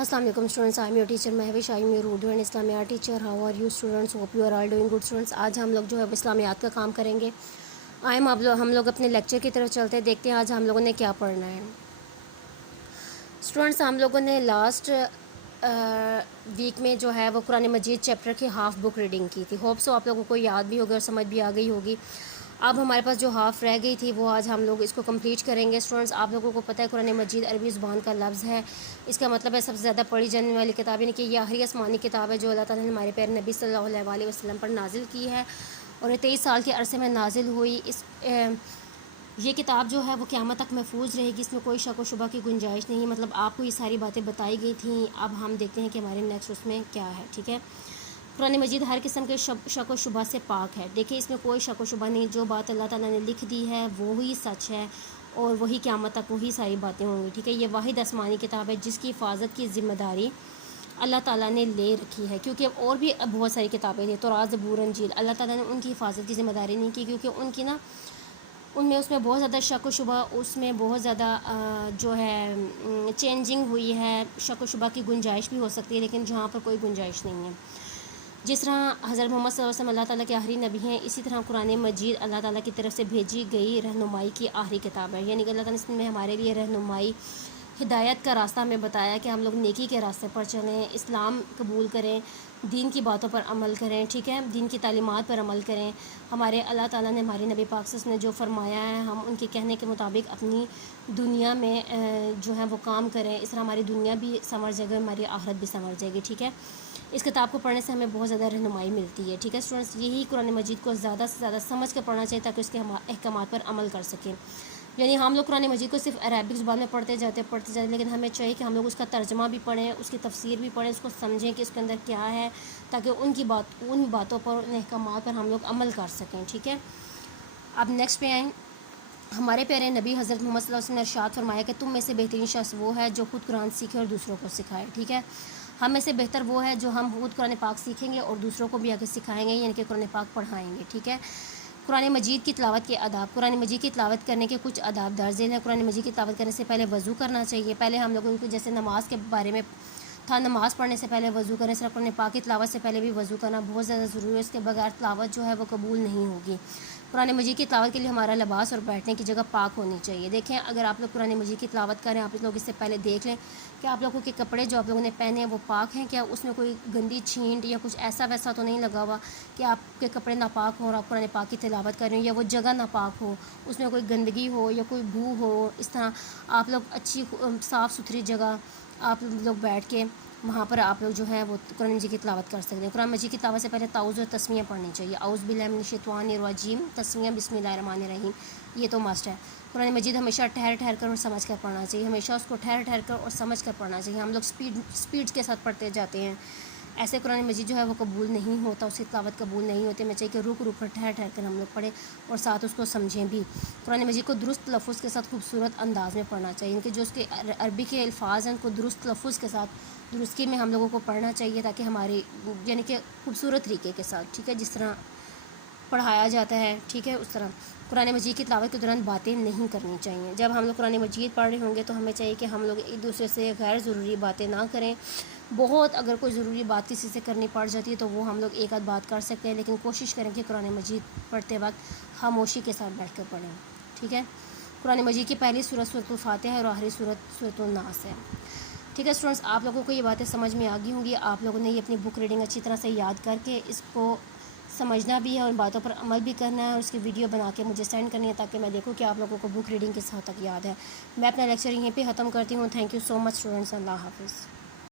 Assalamu alaikum students, I am your teacher Mahwish. I am your Urdu and Islamiyat teacher. How are you students? Hope you are all doing good students. आज हम लोग जो है इस्लामियात का काम करेंगे. हम लोग अपने लेक्चर की तरफ चलते हैं, देखते हैं आज हम लोगों ने क्या पढ़ना है. स्टूडेंट्स, हम लोगों ने लास्ट वीक में जो है वो कुरान मजीद चैप्टर की हाफ़ बुक रीडिंग की थी. होप सो आप लोगों को याद भी होगी और समझ भी आ गई होगी. अब हमारे पास जो हाफ़ रह गई थी वो आज हम लोग इसको कंप्लीट करेंगे. स्टूडेंट्स, आप लोगों को पता है कुरान मजीद अरबी ज़ुबान का लफ्ज़ है. इसका मतलब है सबसे ज़्यादा पढ़ी जाने वाली किताब, यानी कि ये आखिरी आसमानी किताब है जो अल्लाह ताला ने हमारे प्यारे नबी सल्लल्लाहु अलैहि वसल्लम पर नाजिल की है और ये 23 साल के अरसे में नाजिल हुई. ये किताब जो है वो क़यामत तक महफूज रहेगी, इसमें कोई शक व शुबा की गुंजाइश नहीं. मतलब आपको ये सारी बातें बताई गई थी. अब हम देखते हैं कि हमारे नेक्स्ट उसमें क्या है. ठीक है, कुरान मजीद हर किस्म के शक व शुबा से पाक है. देखिए, इसमें कोई शक व शुबा नहीं. जो बात अल्लाह ताला ने लिख दी है वो ही सच है और वही क़यामत तक वही सारी बातें होंगी. ठीक है, ये वाहिद आसमानी किताब है जिसकी हिफाजत की ज़िम्मेदारी अल्लाह ताला ने ले रखी है, क्योंकि और भी बहुत सारी किताबें थी, तौरात, ज़बूर, इंजील. अल्लाह ताला ने उनकी हिफाजत की ज़िम्मेदारी नहीं की, क्योंकि उनकी ना उसमें बहुत ज़्यादा शक व शुबा, उसमें बहुत ज़्यादा जो है चेंजिंग हुई है. शक व शुबा की गुंजाइश भी हो सकती है, लेकिन जहाँ पर कोई गुंजाइश नहीं है. जिस तरह हज़रत मोहम्मद सल्लल्लाहु अलैहि वसल्लम अल्लाह ताला के आखिरी नबी हैं, इसी तरह कुरान मजीद अल्लाह ताला की तरफ से भेजी गई रहनुमाई की आखिरी किताब है. यानी कि अल्लाह ताला ने इसमें हमारे लिए रहनुमाई, हिदायत का रास्ता हमें बताया कि हम लोग नेकी के रास्ते पर चलें, इस्लाम कबूल करें, दीन की बातों पर अमल करें. ठीक है, दीन की तालीमात पर अमल करें. हमारे अल्लाह ताला ने हमारे नबी पाक ने जो फरमाया है हम उनके कहने के मुताबिक अपनी दुनिया में जो है वो काम करें. इस तरह हमारी दुनिया भी संवर जाएगी, हमारी आखिरत भी संवर जाएगी. ठीक है, इस किताब को पढ़ने से हमें बहुत ज़्यादा रहनुमाई मिलती है. ठीक है स्टूडेंट्स, यही कुरान मजीद को ज़्यादा से ज़्यादा समझ कर पढ़ना चाहिए ताकि उसके अहकामात पर अमल कर सकें. यानी हम लोग कुरान मजीद को सिर्फ अरबिक ज़ुबान में पढ़ते जाते, लेकिन हमें चाहिए कि हम लोग उसका तर्जमा भी पढ़ें, उसकी तफसीर भी पढ़ें, उसको समझें कि उसके अंदर क्या है, ताकि उन बातों पर, उन अहकामात पर हम लोग अमल कर सकें. ठीक है, अब नेक्स्ट पे आएँ. हमारे प्यारे नबी हज़रत मोहम्मद सल्लल्लाहु अलैहि वसल्लम ने इरशाद फरमाया कि तुम में से बेहतरीन शख्स वो है जो खुद कुरान सीखे और दूसरों को सिखाए. ठीक है, हम में से बेहतर वो है जो हम खुद कुरान पाक सीखेंगे और दूसरों को भी आगे सिखाएंगे, यानी कि कुरान पाक पढ़ाएंगे. ठीक है, कुरान मजीद की तिलावत के आदाब. कुरान मजीद की तिलावत करने के कुछ आदाब दर्ज हैं. कुरान मजीद की तिलावत करने से पहले वज़ू करना चाहिए. पहले हम लोगों को जैसे नमाज के बारे में था, नमाज़ पढ़ने से पहले वज़ू करें. सिर्फ कुरान पाक की तिलावत से पहले भी वज़ू करना बहुत ज़्यादा ज़रूरी है. इसके बगैर तिलावत जो है वो कबूल नहीं होगी. कुरान मजीद की तिलावत के लिए हमारा लिबास और बैठने की जगह पाक होनी चाहिए. देखें, अगर आप लोग कुरान मजीद की तिलावत करें, आप लोग इससे पहले देख लें कि आप लोगों के कपड़े जो आप लोगों ने पहने हैं वो पाक हैं क्या, उसमें कोई गंदी छींट या कुछ ऐसा वैसा तो नहीं लगा हुआ कि आपके कपड़े नापाक हों और आप कुरान पाक की तिलावत कर रहे हो, या वो जगह नापाक हो, उसमें कोई गंदगी हो या कोई बू हो. इस तरह आप लोग अच्छी साफ़ सुथरी जगह आप लोग बैठ के वहाँ पर आप लोग जो है वो कुरान मजीद की तिलावत कर सकते हैं. कुरान मजीद की तिलावत से पहले ताऊज़ और तस्मीयाँ पढ़नी चाहिए. औज़ बिल्लाहि मिनश शैतानिर रजीम, तस्मीयाँ बिस्मिल्लाहिर रहमानिर रहीम, ये तो मस्ट है. कुरान मजीद हमेशा ठहर कर और समझ कर पढ़ना चाहिए. हमेशा उसको ठहर कर और समझ कर पढ़ना चाहिए. हम लोग स्पीड के साथ पढ़ते जाते हैं, ऐसे कुरान मजीद जो है वो कबूल नहीं होता, उसकी तिलावत कबूल नहीं होती. मैं चाहिए कि रुक कर ठहर कर हम लोग पढ़ें और साथ उसको समझें भी. कुरान मजीद को दुरुस्त लफ्ज़ के साथ खूबसूरत अंदाज़ में पढ़ना चाहिए. इनके जो उसके अरबी के अल्फाज हैं उनको दुरुस्त लफ्ज़ के साथ दुरुस्ती में हम लोगों को पढ़ना चाहिए, ताकि हमारी यानी कि खूबसूरत तरीके के साथ, ठीक है, जिस तरह पढ़ाया जाता है, ठीक है, उस तरह. कुरान मजीद की तिलावत के दौरान बातें नहीं करनी चाहिए. जब हम लोग कुरान मजीद पढ़ रहे होंगे तो हमें चाहिए कि हम लोग एक दूसरे से गैर ज़रूरी बातें ना करें. बहुत अगर कोई ज़रूरी बात किसी से करनी पड़ जाती है तो वो हम लोग एक आध बात कर सकते हैं, लेकिन कोशिश करें कि कुरान मजीद पढ़ते वक्त खामोशी के साथ बैठ कर पढ़ें. ठीक है, कुरान मजीद की पहली सूरत सूरतुल फातिहा है और आखिरी सूरत सूरतुल नास है. ठीक है स्टूडेंट्स, आप लोगों को ये बातें समझ में आ गई होंगी. आप लोगों ने ये अपनी बुक रीडिंग अच्छी तरह से याद करके इसको समझना भी है और बातों पर अमल भी करना है और उसकी वीडियो बना के मुझे सेंड करनी है, ताकि मैं देखूँ कि आप लोगों को बुक रीडिंग किस हद तक याद है. मैं अपना लेक्चर यहीं पे ख़त्म करती हूँ. Thank you so much students. अल्लाह हाफ़िज़.